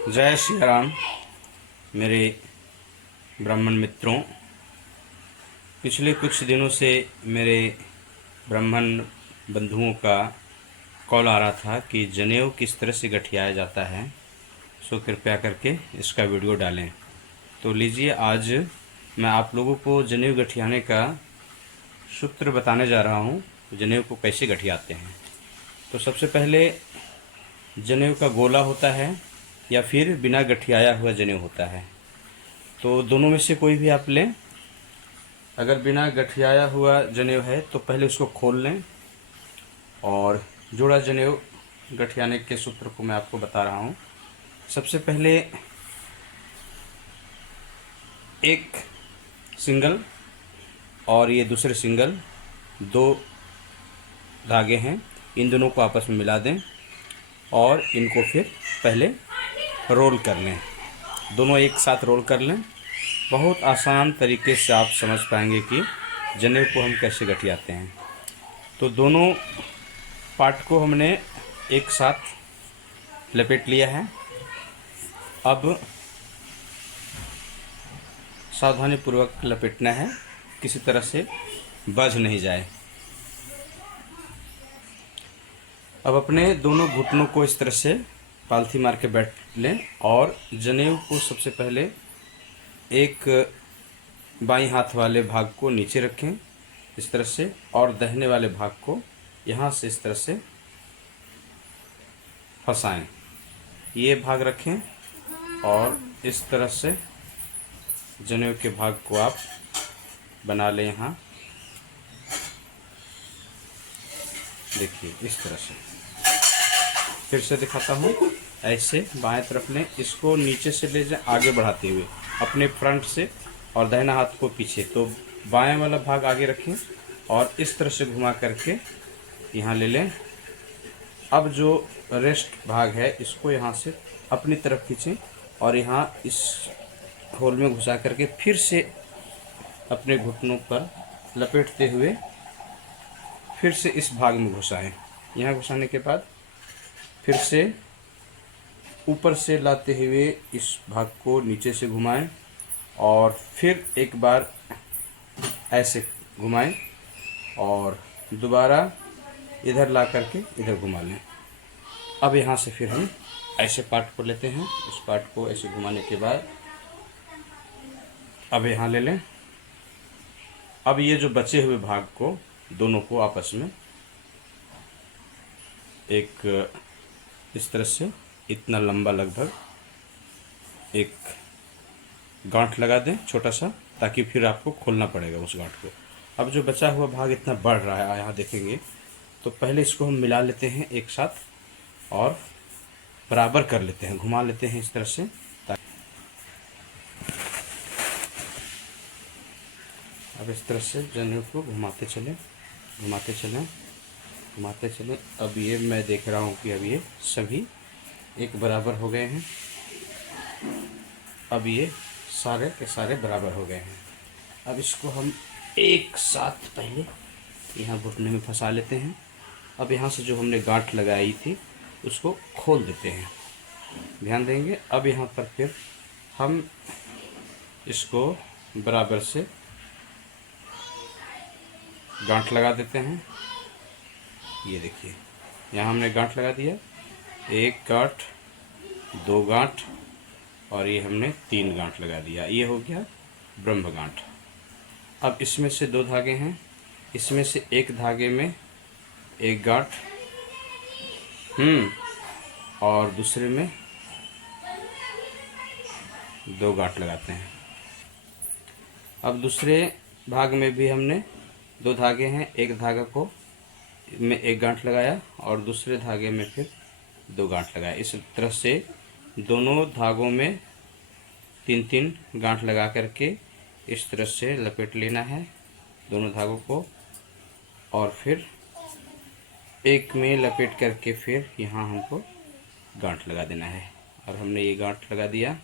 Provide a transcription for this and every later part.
जय श्री राम। मेरे ब्राह्मण मित्रों, पिछले कुछ दिनों से मेरे ब्राह्मण बंधुओं का कॉल आ रहा था कि जनेऊ किस तरह से गठियाया जाता है, सो कृपया करके इसका वीडियो डालें। तो लीजिए, आज मैं आप लोगों को जनेऊ गठियाने का सूत्र बताने जा रहा हूँ, जनेऊ को कैसे गठियाते हैं। तो सबसे पहले जनेऊ का गोला होता है या फिर बिना गठियाया हुआ जनेऊ होता है। तो दोनों में से कोई भी आप लें। अगर बिना गठियाया हुआ जनेऊ है तो पहले उसको खोल लें, और जोड़ा जनेऊ गठियाने के सूत्र को मैं आपको बता रहा हूँ। सबसे पहले एक सिंगल और ये दूसरे सिंगल, दो धागे हैं, इन दोनों को आपस में मिला दें और इनको फिर पहले रोल कर लें। दोनों एक साथ रोल कर लें। बहुत आसान तरीके से आप समझ पाएंगे कि जनेऊ को हम कैसे गठियाते हैं। तो दोनों पार्ट को हमने एक साथ लपेट लिया है। अब सावधानीपूर्वक लपेटना है, किसी तरह से बझ नहीं जाए। अब अपने दोनों घुटनों को इस तरह से पालथी मार के बैठ लें और जनेऊ को सबसे पहले एक बाईं हाथ वाले भाग को नीचे रखें इस तरह से, और दाहिने वाले भाग को यहाँ से इस तरह से फंसाएं। ये भाग रखें और इस तरह से जनेऊ के भाग को आप बना लें। यहाँ देखिए इस तरह से। फिर से दिखाता हूँ। ऐसे बाएं तरफ लें, इसको नीचे से ले जाए आगे बढ़ाते हुए अपने फ्रंट से, और दाहिना हाथ को पीछे। तो बाएं वाला भाग आगे रखें और इस तरह से घुमा करके यहाँ ले लें। अब जो रेस्ट भाग है इसको यहाँ से अपनी तरफ खींचें और यहाँ इस होल में घुसा करके फिर से अपने घुटनों पर लपेटते हुए फिर से इस भाग में घुसाएं। यहाँ घुसाने के बाद फिर से ऊपर से लाते हुए इस भाग को नीचे से घुमाएं और फिर एक बार ऐसे घुमाएं और दोबारा इधर ला करके इधर घुमा लें। अब यहाँ से फिर हम ऐसे पार्ट को लेते हैं। इस पार्ट को ऐसे घुमाने के बाद अब यहाँ ले लें। अब ये जो बचे हुए भाग को दोनों को आपस में एक इस तरह से इतना लंबा लगभग एक गांठ लगा दें छोटा सा, ताकि फिर आपको खोलना पड़ेगा उस गांठ को। अब जो बचा हुआ भाग इतना बढ़ रहा है यहाँ देखेंगे, तो पहले इसको हम मिला लेते हैं एक साथ और बराबर कर लेते हैं, घुमा लेते हैं इस तरह से। अब इस तरह से जनेऊ को घुमाते चलें घुमाते चलें घुमाते चलें। अब ये मैं देख रहा हूँ कि अब ये सभी एक बराबर हो गए हैं। अब ये सारे के सारे बराबर हो गए हैं। अब इसको हम एक साथ पहले यहाँ घुटने में फंसा लेते हैं। अब यहाँ से जो हमने गांठ लगाई थी उसको खोल देते हैं, ध्यान देंगे। अब यहाँ पर फिर हम इसको बराबर से गांठ लगा देते हैं। ये देखिए, यहाँ हमने गांठ लगा दिया, एक गांठ, दो गांठ, और ये हमने तीन गांठ लगा दिया। ये हो गया ब्रह्म गांठ। अब इसमें से दो धागे हैं, इसमें से एक धागे में एक गांठ और दूसरे में दो गांठ लगाते हैं। अब दूसरे भाग में भी हमने दो धागे हैं, एक धागा को में एक गांठ लगाया और दूसरे धागे में फिर दो गांठ लगाया। इस तरह से दोनों धागों में तीन तीन गांठ लगा करके इस तरह से लपेट लेना है दोनों धागों को, और फिर एक में लपेट करके फिर यहाँ हमको गांठ लगा देना है। और हमने ये गांठ लगा दिया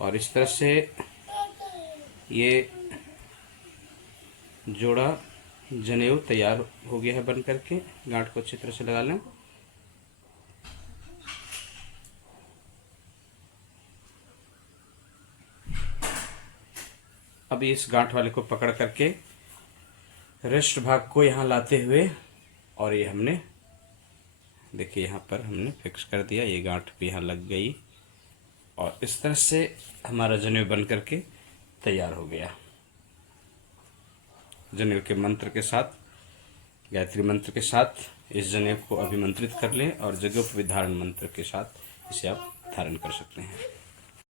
और इस तरह से ये जोड़ा जनेऊ तैयार हो गया है बन करके। गांठ को अच्छी तरह से लगा लें। अभी इस गांठ वाले को पकड़ करके रेस्ट भाग को यहाँ लाते हुए, और ये हमने देखिए यहाँ पर हमने फिक्स कर दिया, ये गांठ भी यहाँ लग गई और इस तरह से हमारा जनेऊ बन करके तैयार हो गया। जनेऊ के मंत्र के साथ, गायत्री मंत्र के साथ इस जनेऊ को अभिमंत्रित कर लें और जगोपवित धारण मंत्र के साथ इसे आप धारण कर सकते हैं।